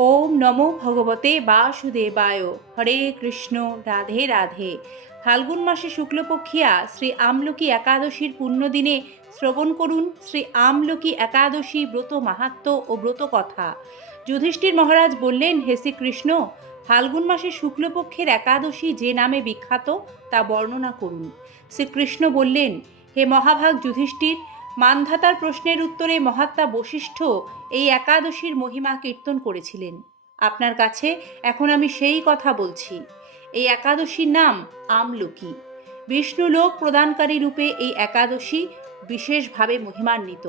ওম নমো ভগবতে বাসুদেবায়। হরে কৃষ্ণ, রাধে রাধে। ফাল্গুন মাসে শুক্লপক্ষিয়া শ্রী আমলকি একাদশীর পুণ্যদিনে শ্রবণ করুন শ্রী আমলকি একাদশী ব্রত মাহাত্ম্য ও ব্রত কথা। যুধিষ্ঠির মহারাজ বললেন, হে শ্রীকৃষ্ণ, ফাল্গুন মাসে শুক্লপক্ষের একাদশী যে নামে বিখ্যাত তা বর্ণনা করুন। শ্রীকৃষ্ণ বললেন, হে মহাভাগ যুধিষ্ঠির, মান্ধাতার প্রশ্নের উত্তরে মহাত্মা বশিষ্ঠ এই একাদশীর মহিমা কীর্তন করেছিলেন। আপনার কাছে এখন আমি সেই কথা বলছি। এই একাদশীর নাম আমলকি। বিষ্ণু লোক প্রদানকারী রূপে এই একাদশী বিশেষভাবে মহিমান্বিত।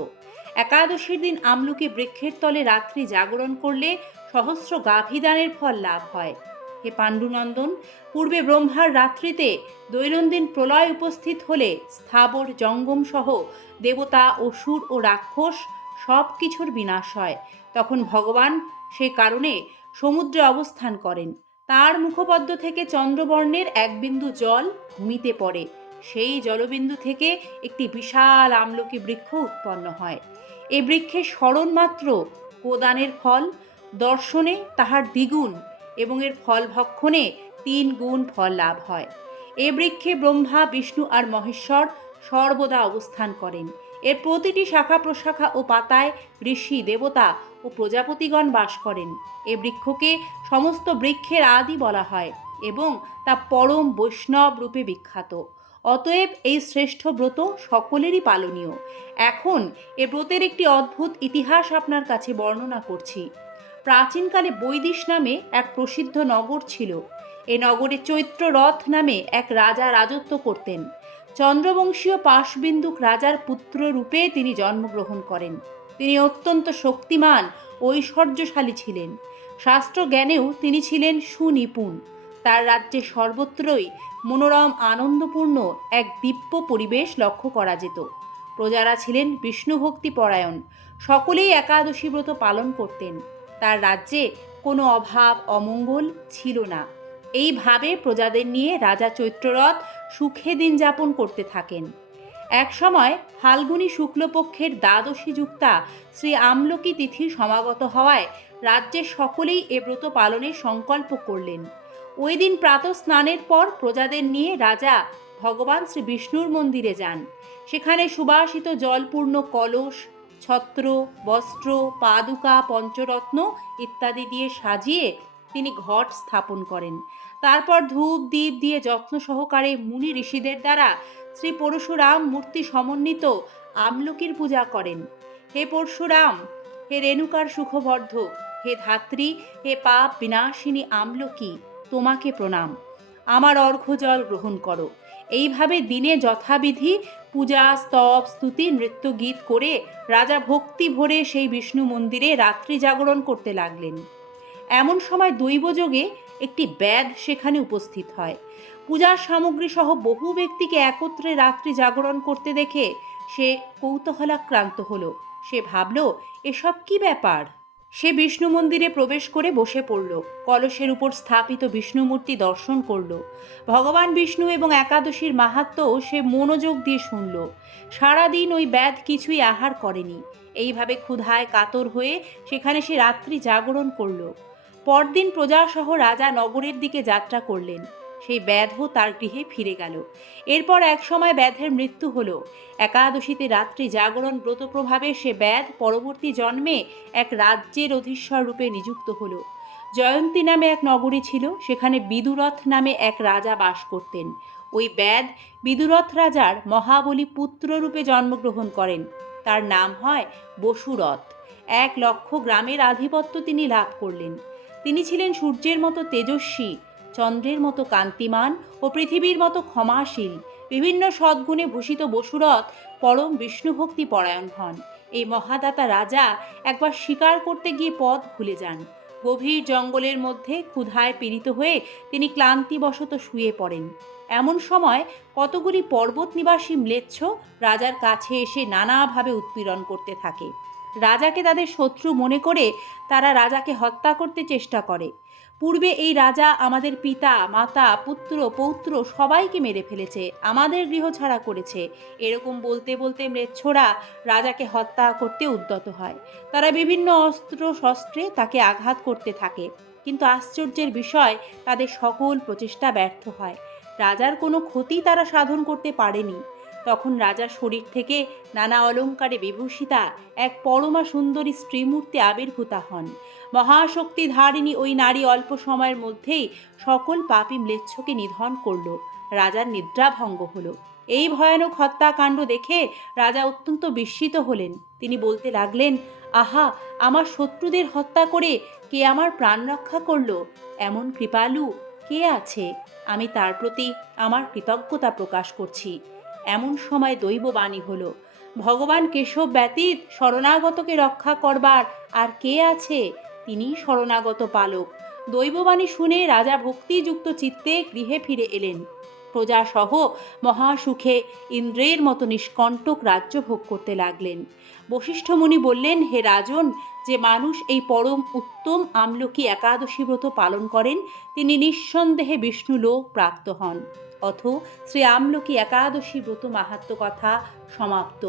একাদশীর দিন আমলকি বৃক্ষের তলে রাত্রি জাগরণ করলে সহস্র গাভীদানের ফল লাভ হয়। হে পাণ্ডুনন্দন, পূর্বে ব্রহ্মার রাত্রিতে দৈনন্দিন প্রলয় উপস্থিত হলে স্থাবর জঙ্গম সহ দেবতা, অসুর ও রাক্ষস সব কিছুর বিনাশ হয়। তখন ভগবান সেই কারণে সমুদ্রে অবস্থান করেন। তার মুখপদ্ম থেকে চন্দ্রবর্ণের এক বিন্দু জল ভূমিতে পড়ে। সেই জলবিন্দু থেকে একটি বিশাল আমলকি বৃক্ষ উৎপন্ন হয়। এই বৃক্ষের স্মরণ মাত্র প্রদানের ফল, দর্শনে তাহার দ্বিগুণ এবং এর ফল ভক্ষণে 3 গুণ ফল লাভ হয়। এ বৃক্ষে ব্রহ্মা, বিষ্ণু আর মহেশ্বর সর্বদা অবস্থান করেন। এর প্রতিটি শাখা প্রশাখা ও পাতায় ঋষি, দেবতা ও প্রজাপতিগণ বাস করেন। এ বৃক্ষকে সমস্ত বৃক্ষের আদি বলা হয় এবং তা পরম বৈষ্ণব রূপে বিখ্যাত। অতএব এই শ্রেষ্ঠ ব্রত সকলেরই পালনীয়। এখন এ ব্রতের একটি অদ্ভুত ইতিহাস আপনার কাছে বর্ণনা করছি। প্রাচীনকালে বৈদিশ নামে এক প্রসিদ্ধ নগর ছিল। এ নগরে চৈত্র রথ নামে এক রাজা রাজত্ব করতেন। চন্দ্রবংশীয় পাশবিন্দুক রাজার পুত্র রূপে তিনি জন্মগ্রহণ করেন। তিনি অত্যন্ত শক্তিমান, ঐশ্বর্যশালী ছিলেন। শাস্ত্র জ্ঞানেও তিনি ছিলেন সুনিপুণ। তার রাজ্যে সর্বত্রই মনোরম আনন্দপূর্ণ এক দিব্য পরিবেশ লক্ষ্য করা যেত। প্রজারা ছিলেন বিষ্ণুভক্তি পরায়ণ। সকলেই একাদশী ব্রত পালন করতেন। তার রাজ্যে কোনো অভাব অমঙ্গল ছিল না। এইভাবে প্রজাদের নিয়ে রাজা চৈত্ররথ সুখে দিন যাপন করতে থাকেন। এক সময় ফাল্গুনী শুক্লপক্ষের দ্বাদশী যুক্তা শ্রী আমলকি তিথি সমাগত হওয়ায় রাজ্যের সকলেই এ ব্রত পালনের সংকল্প করলেন। ওই দিন প্রাতঃ স্নানের পর প্রজাদের নিয়ে রাজা ভগবান শ্রী বিষ্ণুর মন্দিরে যান। সেখানে সুবাসিত জলপূর্ণ কলস, ছত্র, বস্ত্র, পাদুকা, পঞ্চরত্ন ইত্যাদি দিয়ে সাজিয়ে তিনি ঘট স্থাপন করেন। তারপর ধূপ দ্বীপ দিয়ে যত্ন সহকারে মুনি ঋষিদের দ্বারা শ্রী পরশুরাম মূর্তি সমন্বিত আমলকির পূজা করেন। হে পরশুরাম, হে রেণুকার সুখবর্ধক, হে ধাত্রী, হে পাপ বিনাশিনী আমলকি, তোমাকে প্রণাম। আমার অর্ঘ্যজল গ্রহণ করো। এইভাবে দিনে যথাবিধি পূজা, স্তব, স্তুতি, নৃত্য গীত করে রাজা ভক্তি ভরে সেই বিষ্ণু মন্দিরে রাত্রি জাগরণ করতে লাগলেন। এমন সময় দৈবযোগে একটি ব্যাধ সেখানে উপস্থিত হয়। পূজার সামগ্রী সহ বহু ব্যক্তিকে একত্রে রাত্রি জাগরণ করতে দেখে সে কৌতূহলাক্রান্ত হলো। সে ভাবল, এসব কি ব্যাপার? সে বিষ্ণু মন্দিরে প্রবেশ করে বসে পড়ল। কলসের উপর স্থাপিত বিষ্ণু মূর্তি দর্শন করল। ভগবান বিষ্ণু এবং একাদশীর মাহাত্ম্য সে মনোযোগ দিয়ে শুনল। সারাদিন ওই ব্যাধ কিছুই আহার করেনি। এইভাবে ক্ষুধায় কাতর হয়ে সেখানে সে রাত্রি জাগরণ করল। পরদিন প্রজাসহ রাজা নগরের দিকে যাত্রা করলেন। সেই ব্যাধও তার গৃহে ফিরে গেল। এরপর এক সময় ব্যাধের মৃত্যু হলো। একাদশীতে রাত্রি জাগরণ ব্রত প্রভাবে সে ব্যাধ পরবর্তী জন্মে এক রাজ্যের অধীশ্বর রূপে নিযুক্ত হলো। জয়ন্তী নামে এক নগরী ছিল। সেখানে বিদুরথ নামে এক রাজা বাস করতেন। ওই ব্যাধ বিদুরথ রাজার মহাবলী পুত্র রূপে জন্মগ্রহণ করেন। তার নাম হয় বসুরথ। 1,00,000 গ্রামের আধিপত্য তিনি লাভ করলেন। তিনি ছিলেন সূর্যের মতো তেজস্বী, চন্দ্রের মতো কান্তিমান ও পৃথিবীর মতো ক্ষমাশীল। বিভিন্ন সদ্গুণে ভূষিত বসুরথ পরম বিষ্ণুভক্তি পরায়ণ হন। এই মহাদাতা রাজা একবার শিকার করতে গিয়ে পথ ভুলে যান। গভীর জঙ্গলের মধ্যে ক্ষুধায় পীড়িত হয়ে তিনি ক্লান্তিবশত শুয়ে পড়েন। এমন সময় কতগুলি পর্বত নিবাসী ম্লেচ্ছ রাজার কাছে এসে নানাভাবে উৎপীড়ন করতে থাকে। রাজাকে তাদের শত্রু মনে করে তারা রাজাকে হত্যা করতে চেষ্টা করে। পূর্বে এই রাজা আমাদের পিতা, মাতা, পুত্র, পৌত্র সবাইকে মেরে ফেলেছে, আমাদের গৃহ ছাড়া করেছে। এরকম বলতে বলতে ম্লেচ্ছরা রাজাকে হত্যা করতে উদ্যত হয়। তারা বিভিন্ন অস্ত্র শস্ত্রে তাকে আঘাত করতে থাকে, কিন্তু আশ্চর্যের বিষয় তাদের সকল প্রচেষ্টা ব্যর্থ হয়। রাজার কোনো ক্ষতি তারা সাধন করতে পারেনি। তখন রাজার শরীর থেকে নানা অলঙ্কারে বিভূষিতা এক পরমা সুন্দরী স্ত্রীমূর্তি আবির্ভূতা হন। মহাশক্তি ধারিণী ওই নারী অল্প সময়ের মধ্যেই সকল পাপী ম্লেচ্ছকে নিধন করল। রাজার নিদ্রাভঙ্গ হলো। এই ভয়ানক হত্যাকাণ্ড দেখে রাজা অত্যন্ত বিস্মিত হলেন। তিনি বলতে লাগলেন, আহা, আমার শত্রুদের হত্যা করে কে আমার প্রাণ রক্ষা করলো? এমন কৃপালু কে আছে? আমি তার প্রতি আমার কৃতজ্ঞতা প্রকাশ করছি। এমন সময় দৈববাণী হলো, ভগবান কেশব ব্যতীত শরণাগতকে রক্ষা করবার আর কে আছে? তিনি শরণাগত পালক। দৈববাণী শুনে রাজা ভক্তিযুক্ত চিত্তে গৃহে ফিরে এলেন। প্রজাসহ মহাসুখে ইন্দ্রের মতো নিষ্কণ্টক রাজ্য ভোগ করতে লাগলেন। বশিষ্ঠ মুনি বললেন, হে রাজন, যে মানুষ এই পরম উত্তম আমলকি একাদশী ব্রত পালন করেন তিনি নিঃসন্দেহে বিষ্ণু লোক প্রাপ্ত হন। অথ শ্রী আমলকি একাদশী ব্রত মাহাত্ম্য কথা সমাপ্ত।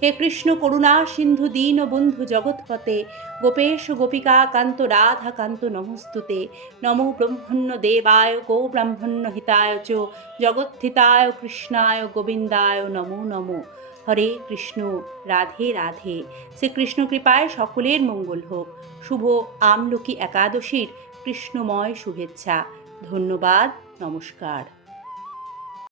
হে কৃষ্ণ করুণা সিন্ধু দীন বন্ধু জগৎপতে, গোপেশ গোপিকা কান্ত রাধা কান্ত নমস্তুতে। নমো ব্রহ্মণ্য দেবায় গো ব্রাহ্মণ্য হিতায় চ জগদ্ধিতায় কৃষ্ণায় গোবিন্দায় নমো নমো। হরে কৃষ্ণ, রাধে রাধে। শ্রীকৃষ্ণ কৃপায় সকলের মঙ্গল হোক। শুভ আমলকি একাদশীর কৃষ্ণময় শুভেচ্ছা। ধন্যবাদ, নমস্কার।